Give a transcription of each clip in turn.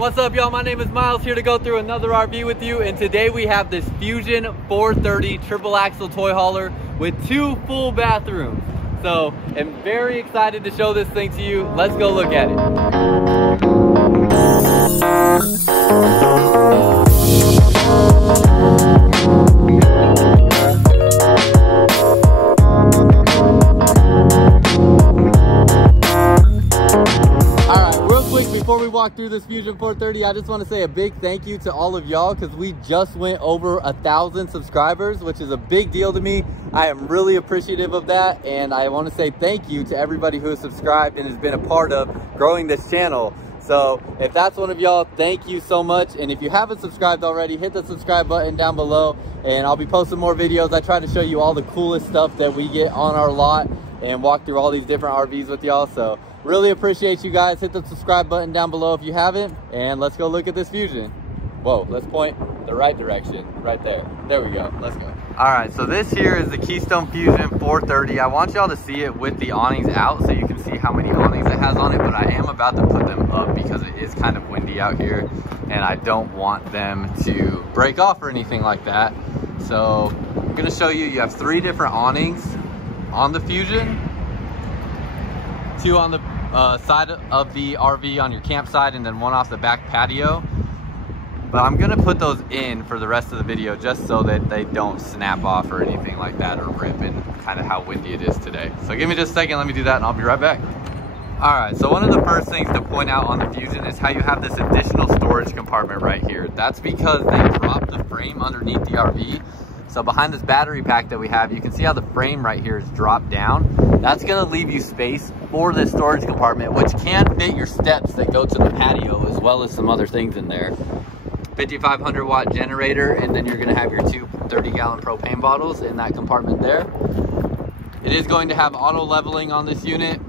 What's up, y'all? My name is Miles, here to go through another RV with you, and today we have this Fuzion 430 triple axle toy hauler with 2 full bathrooms. So I'm very excited to show this thing to you. Let's go look at it. Before we walk through this Fuzion 430, I just want to say a big thank you to all of y'all because we just went over 1,000 subscribers, which is a big deal to me. I am really appreciative of that, and I want to say thank you to everybody who has subscribed and has been a part of growing this channel. So if that's one of y'all, thank you so much. And if you haven't subscribed already, hit the subscribe button down below, and I'll be posting more videos. I try to show you all the coolest stuff that we get on our lot and walk through all these different RVs with y'all. So really appreciate you guys. Hit the subscribe button down below if you haven't, and let's go look at this Fuzion. Whoa, let's point the right direction, right there. There we go, let's go. All right, so this here is the Keystone Fuzion 430. I want y'all to see it with the awnings out so you can see how many awnings it has on it, but I am about to put them up because it is kind of windy out here and I don't want them to break off or anything like that. So I'm gonna show you, you have 3 different awnings on the Fuzion. 2 on the side of the RV on your campsite, and then 1 off the back patio. But I'm gonna put those in for the rest of the video just so that they don't snap off or anything like that, or rip, and kind of how windy it is today. So give me just a second, let me do that and I'll be right back. All right, so one of the first things to point out on the Fuzion is how you have this additional storage compartment right here. That's because they dropped the frame underneath the RV. So behind this battery pack that we have, you can see how the frame right here is dropped down. That's gonna leave you space for this storage compartment, which can fit your steps that go to the patio, as well as some other things in there. 5,500 watt generator, and then you're gonna have your 2 30-gallon propane bottles in that compartment there. It is going to have auto leveling on this unit.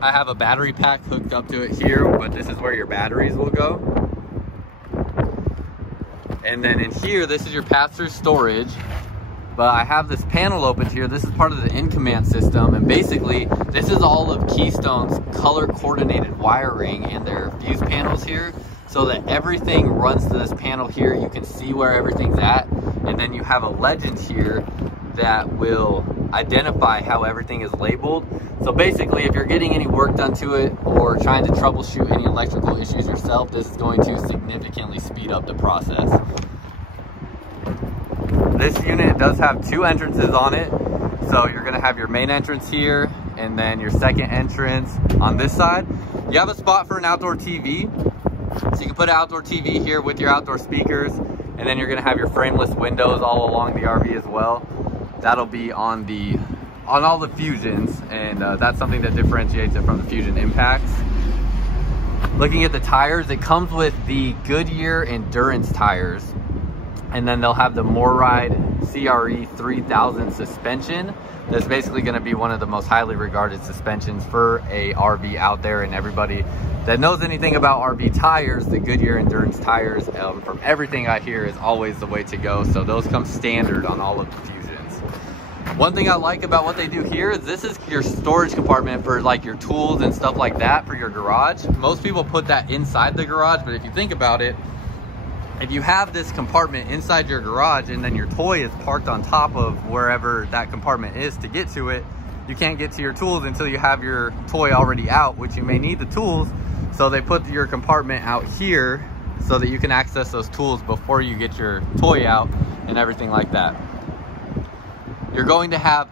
I have a battery pack hooked up to it here, but this is where your batteries will go. And then in here, this is your pass-through storage. But I have this panel open here. This is part of the in-command system. And basically, this is all of Keystone's color-coordinated wiring and their fuse panels here, so that everything runs to this panel here. You can see where everything's at. And then you have a legend here that will identify how everything is labeled. So basically, if you're getting any work done to it or trying to troubleshoot any electrical issues yourself, this is going to significantly speed up the process. This unit does have 2 entrances on it. So you're gonna have your main entrance here and then your second entrance on this side. You have a spot for an outdoor TV. So you can put an outdoor TV here with your outdoor speakers, and then you're gonna have your frameless windows all along the RV as well. That'll be on all the Fuzions, and that's something that differentiates it from the Fuzion Impacts. Looking at the tires, it comes with the Goodyear Endurance tires, and then they'll have the MoRide CRE 3000 suspension. That's basically going to be one of the most highly regarded suspensions for a RV out there, and everybody that knows anything about RV tires, the Goodyear Endurance tires, from everything I hear, is always the way to go. So those come standard on all of the Fuzions. One thing I like about what they do here is this is your storage compartment for like your tools and stuff like that for your garage. Most people put that inside the garage, but if you think about it, if you have this compartment inside your garage and then your toy is parked on top of wherever that compartment is to get to it, you can't get to your tools until you have your toy already out, which you may need the tools. So they put your compartment out here so that you can access those tools before you get your toy out and everything like that. You're going to have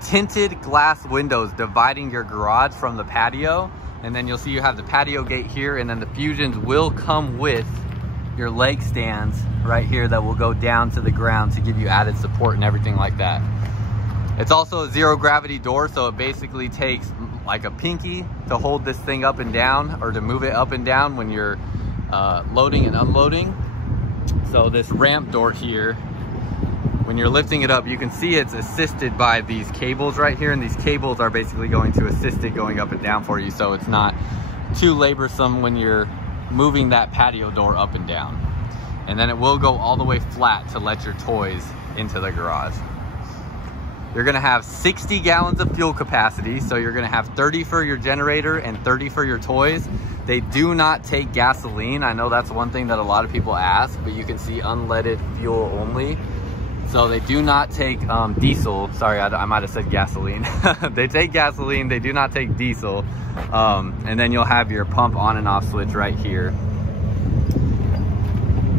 tinted glass windows dividing your garage from the patio. And then you'll see you have the patio gate here, and then the Fuzions will come with your leg stands right here that will go down to the ground to give you added support and everything like that. It's also a 0 gravity door, so it basically takes like a pinky to hold this thing up and down, or to move it up and down when you're loading and unloading. So this ramp door here, when you're lifting it up, you can see it's assisted by these cables right here, and these cables are basically going to assist it going up and down for you, so it's not too laborsome when you're moving that patio door up and down. And then it will go all the way flat to let your toys into the garage. You're gonna have 60 gallons of fuel capacity. So you're gonna have 30 for your generator and 30 for your toys. They do not take gasoline. I know that's one thing that a lot of people ask, but you can see unleaded fuel only. So they do not take diesel. Sorry, I might have said gasoline. They take gasoline, they do not take diesel. And then you'll have your pump on and off switch right here.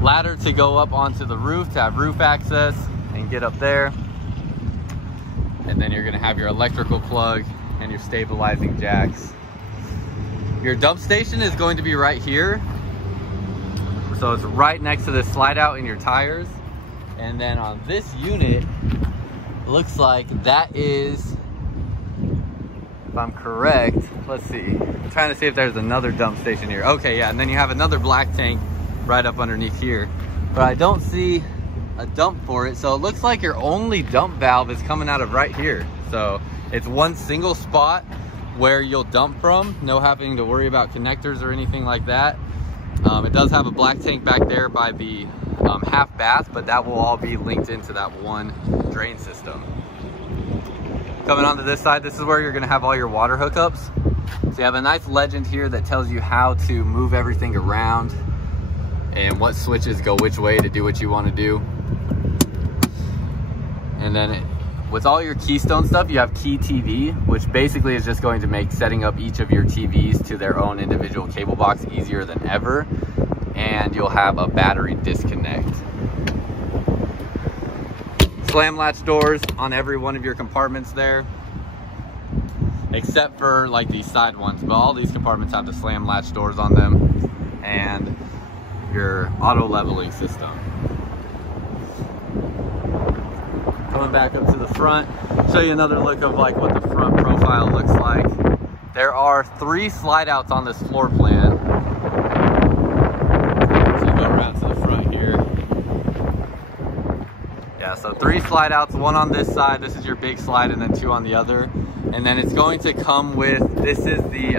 Ladder to go up onto the roof to have roof access and get up there. And then you're gonna have your electrical plug and your stabilizing jacks. Your dump station is going to be right here. So it's right next to the slide out in your tires. And then on this unit, looks like that is, if I'm correct, let's see. I'm trying to see if there's another dump station here. Okay, yeah, and then you have another black tank right up underneath here. But I don't see a dump for it. So it looks like your only dump valve is coming out of right here. So it's one single spot where you'll dump from, no having to worry about connectors or anything like that. It does have a black tank back there by the half bath, but that will all be linked into that one drain system. Coming onto this side, this is where you're gonna have all your water hookups. So you have a nice legend here that tells you how to move everything around and what switches go which way to do what you wanna do. And then with all your Keystone stuff, you have Key TV, which basically is just going to make setting up each of your TVs to their own individual cable box easier than ever. And you'll have a battery disconnect. Slam latch doors on every one of your compartments there, except for like these side ones, but all these compartments have the slam latch doors on them, and your auto leveling system. Coming back up to the front, show you another look of like what the front profile looks like. There are 3 slide outs on this floor plan. So 3 slide outs, 1 on this side, this is your big slide, and then 2 on the other. And then it's going to come with, this is the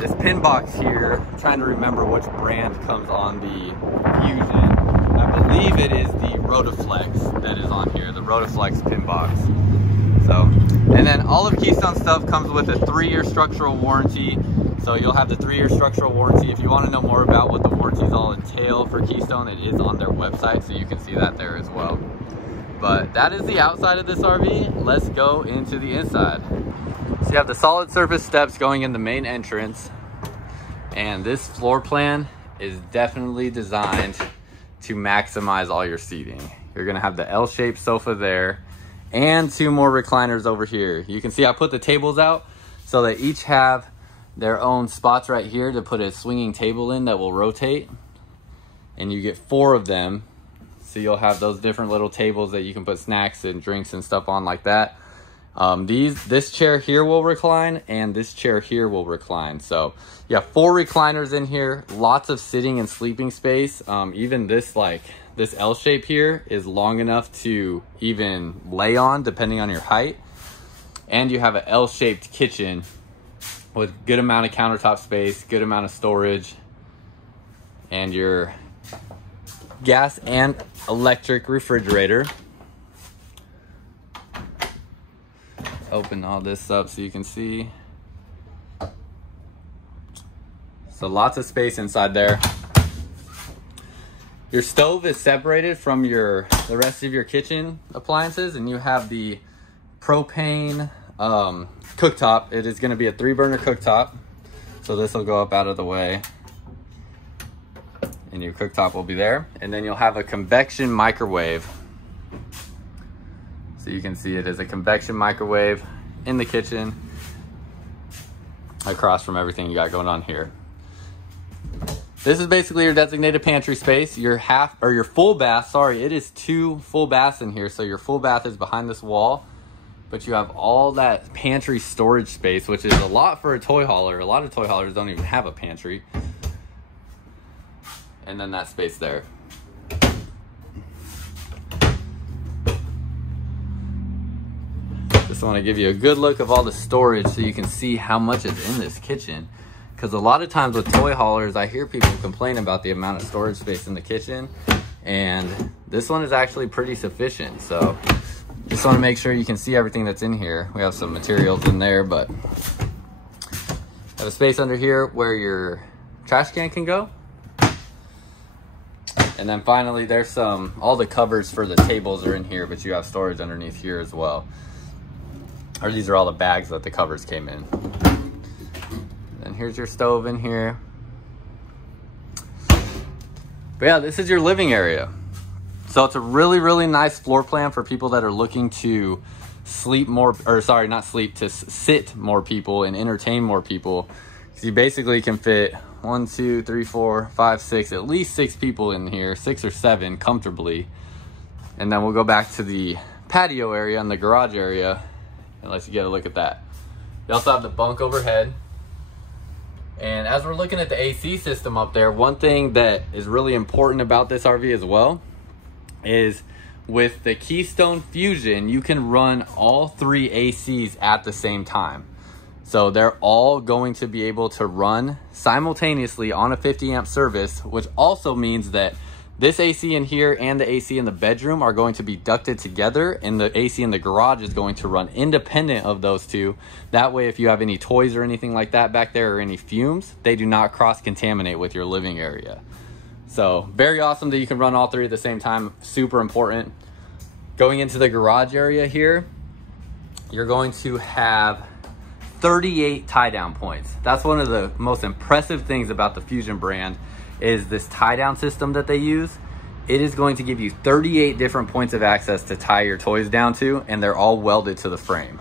this pin box here. I'm trying to remember which brand comes on the Fuzion. I believe it is the Rotaflex that is on here, the Rotaflex pin box. So, and then all of Keystone stuff comes with a 3-year structural warranty. So you'll have the 3-year structural warranty. If you want to know more about what the warranties all entail for Keystone, it is on their website, so you can see that there as well. But that is the outside of this RV. Let's go into the inside. So you have the solid surface steps going in the main entrance, and this floor plan is definitely designed to maximize all your seating. You're gonna have the L-shaped sofa there and 2 more recliners over here. You can see I put the tables out so they each have their own spots right here to put a swinging table in that will rotate, and you get 4 of them. So you'll have those different little tables that you can put snacks and drinks and stuff on like that. This chair here will recline, and this chair here will recline. So you have 4 recliners in here, lots of sitting and sleeping space. Even this L shape here is long enough to even lay on depending on your height. And you have an L-shaped kitchen with good amount of countertop space, good amount of storage, and your gas and electric refrigerator. Open all this up so you can see. So lots of space inside there. Your stove is separated from the rest of your kitchen appliances, and you have the propane cooktop. It is going to be a 3-burner cooktop, so this will go up out of the way, and your cooktop will be there. And then you'll have a convection microwave, so you can see it is a convection microwave in the kitchen across from everything you got going on here. This is basically your designated pantry space. Your full bath, sorry, it is 2 full baths in here. So your full bath is behind this wall, but you have all that pantry storage space, which is a lot for a toy hauler. A lot of toy haulers don't even have a pantry. And then that space there. Just want to give you a good look of all the storage so you can see how much is in this kitchen. Because a lot of times with toy haulers, I hear people complain about the amount of storage space in the kitchen, and this one is actually pretty sufficient. So Just want to make sure you can see everything that's in here. We have some materials in there, but have a space under here where your trash can can go. And then finally, there's all the covers for the tables are in here, but you have storage underneath here as well. Or these are all the bags that the covers came in. And here's your stove in here. But yeah, this is your living area. So it's a really, really nice floor plan for people that are looking to sleep more, or sorry, not sleep, to sit more people and entertain more people. So you basically can fit 1, 2, 3, 4, 5, 6, at least 6 people in here, 6 or 7 comfortably. And then we'll go back to the patio area and the garage area and let you get a look at that. You also have the bunk overhead. And as we're looking at the AC system up there, one thing that is really important about this RV as well is with the Keystone Fuzion, you can run all 3 ACs at the same time. So they're all going to be able to run simultaneously on a 50 amp service, which also means that this AC in here and the AC in the bedroom are going to be ducted together, and the AC in the garage is going to run independent of those two. That way, if you have any toys or anything like that back there or any fumes, they do not cross-contaminate with your living area. So very awesome that you can run all 3 at the same time. Super important. Going into the garage area here, you're going to have 38 tie down points. That's one of the most impressive things about the Fuzion brand is this tie down system that they use. It is going to give you 38 different points of access to tie your toys down to, and they're all welded to the frame.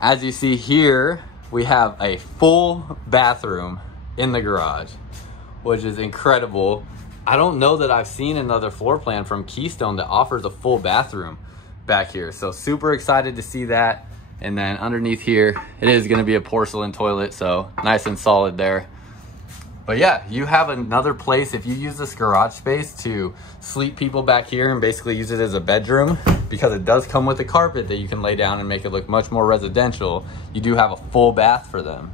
As you see here, we have a full bathroom in the garage, which is incredible. I don't know that I've seen another floor plan from Keystone that offers a full bathroom back here. So super excited to see that. And then underneath here, it is gonna be a porcelain toilet, so nice and solid there. But yeah, you have another place. If you use this garage space to sleep people back here and basically use it as a bedroom, because it does come with a carpet that you can lay down and make it look much more residential, you do have a full bath for them.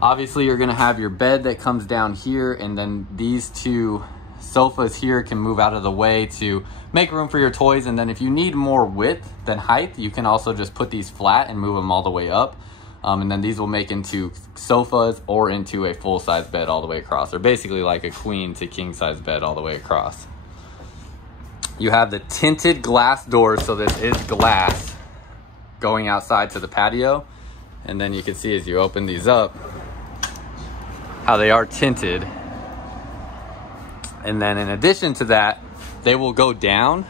Obviously, you're gonna have your bed that comes down here, and then these 2 sofas here can move out of the way to make room for your toys. And then if you need more width than height, you can also just put these flat and move them all the way up. And then these will make into sofas or into a full-size bed all the way across, or basically like a queen to king-size bed all the way across. You have the tinted glass doors, so this is glass going outside to the patio. And then you can see as you open these up how they are tinted. And then in addition to that, they will go down.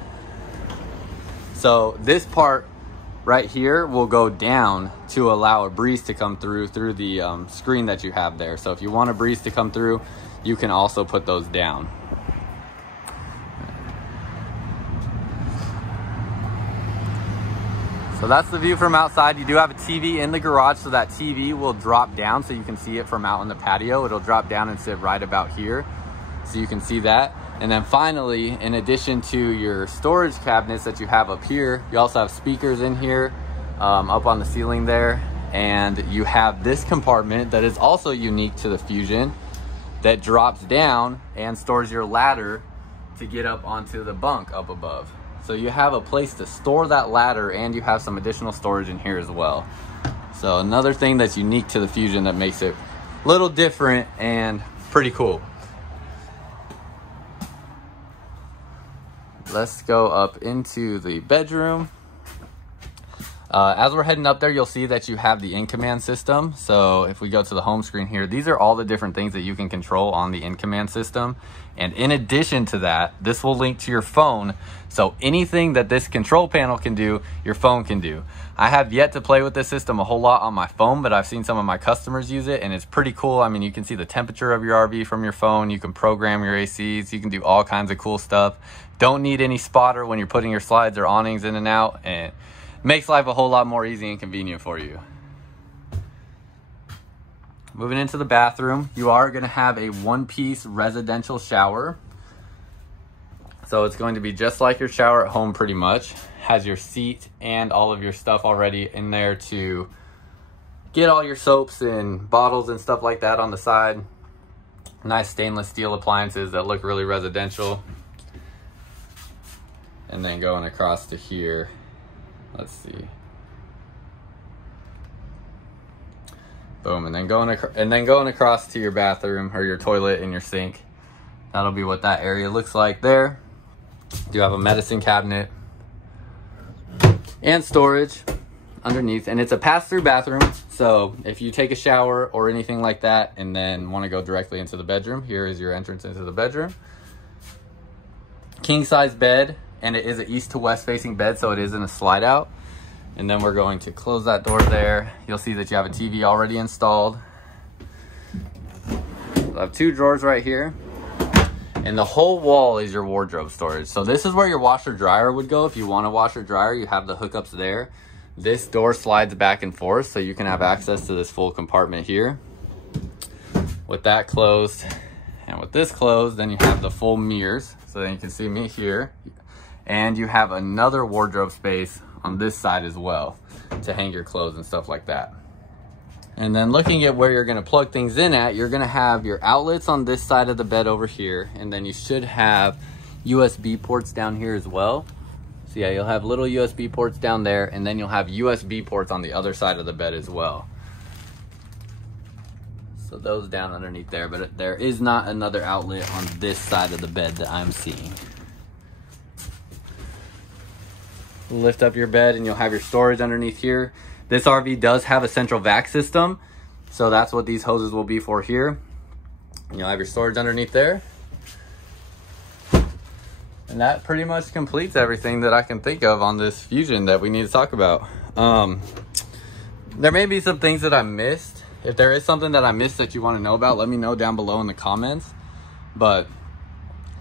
So this part right here will go down to allow a breeze to come through the screen that you have there. So if you want a breeze to come through, you can also put those down. So that's the view from outside. You do have a TV in the garage, so that TV will drop down so you can see it from out on the patio. It'll drop down and sit right about here, so you can see that. And then finally, in addition to your storage cabinets that you have up here, you also have speakers in here, up on the ceiling there. And you have this compartment that is also unique to the Fuzion that drops down and stores your ladder to get up onto the bunk up above. So you have a place to store that ladder, and you have some additional storage in here as well. So another thing that's unique to the Fuzion that makes it a little different and pretty cool. Let's go up into the bedroom. As we're heading up there, you'll see that you have the in-command system. So if we go to the home screen here, these are all the different things that you can control on the in-command system. And in addition to that, this will link to your phone. So anything that this control panel can do, your phone can do. I have yet to play with this system a whole lot on my phone, but I've seen some of my customers use it, and it's pretty cool. I mean, you can see the temperature of your RV from your phone. You can program your ACs. You can do all kinds of cool stuff. Don't need any spotter when you're putting your slides or awnings in and out, and makes life a whole lot more easy and convenient for you. Moving into the bathroom, you are going to have a one-piece residential shower. So it's going to be just like your shower at home pretty much. Has your seat and all of your stuff already in there to get all your soaps and bottles and stuff like that on the side. Nice stainless steel appliances that look really residential. and then going across to here. Let's see. Boom, and then going across to your bathroom or your toilet and your sink. That'll be what that area looks like there. You have a medicine cabinet and storage underneath, and it's a pass-through bathroom. So if you take a shower or anything like that and then want to go directly into the bedroom, here is your entrance into the bedroom. King size bed, and it is an east to west facing bed, so it isn't a slide out. And then we're going to close that door there. You'll see that you have a TV already installed. I have 2 drawers right here. And the whole wall is your wardrobe storage. So this is where your washer dryer would go. If you want a washer dryer, you have the hookups there. This door slides back and forth, so you can have access to this full compartment here. With that closed, and with this closed, then you have the full mirrors. So then you can see me here. And you have another wardrobe space on this side as well to hang your clothes and stuff like that. And then looking at where you're gonna plug things in at, you're gonna have your outlets on this side of the bed over here, and then you should have USB ports down here as well. So yeah, you'll have little USB ports down there, and then you'll have USB ports on the other side of the bed as well. So those down underneath there, but there is not another outlet on this side of the bed that I'm seeing. Lift up your bed and you'll have your storage underneath here. This RV does have a central vac system, so that's what these hoses will be for here. And you'll have your storage underneath there. And that pretty much completes everything that I can think of on this Fusion that we need to talk about. There may be some things that I missed. If there is something that I missed that you want to know about, let me know down below in the comments. But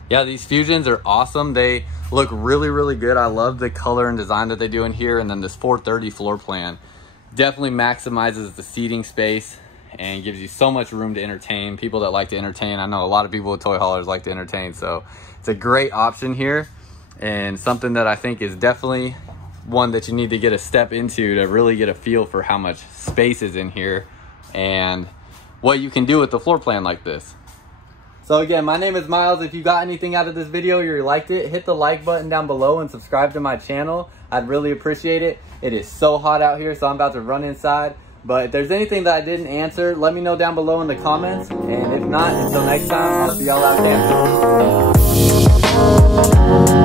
yeah, these Fusions are awesome. They look really, really good. I love the color and design that they do in here. And then this 430 floor plan definitely maximizes the seating space and gives you so much room to entertain. People that like to entertain, I know a lot of people with toy haulers like to entertain, so it's a great option here, and something that I think is definitely one that you need to get a step into to really get a feel for how much space is in here and what you can do with the floor plan like this. So again, my name is Miles. If you got anything out of this video or you liked it, hit the like button down below and subscribe to my channel. I'd really appreciate it. It is so hot out here, so I'm about to run inside. But if there's anything that I didn't answer, let me know down below in the comments. And if not, until next time, I'll see y'all out there.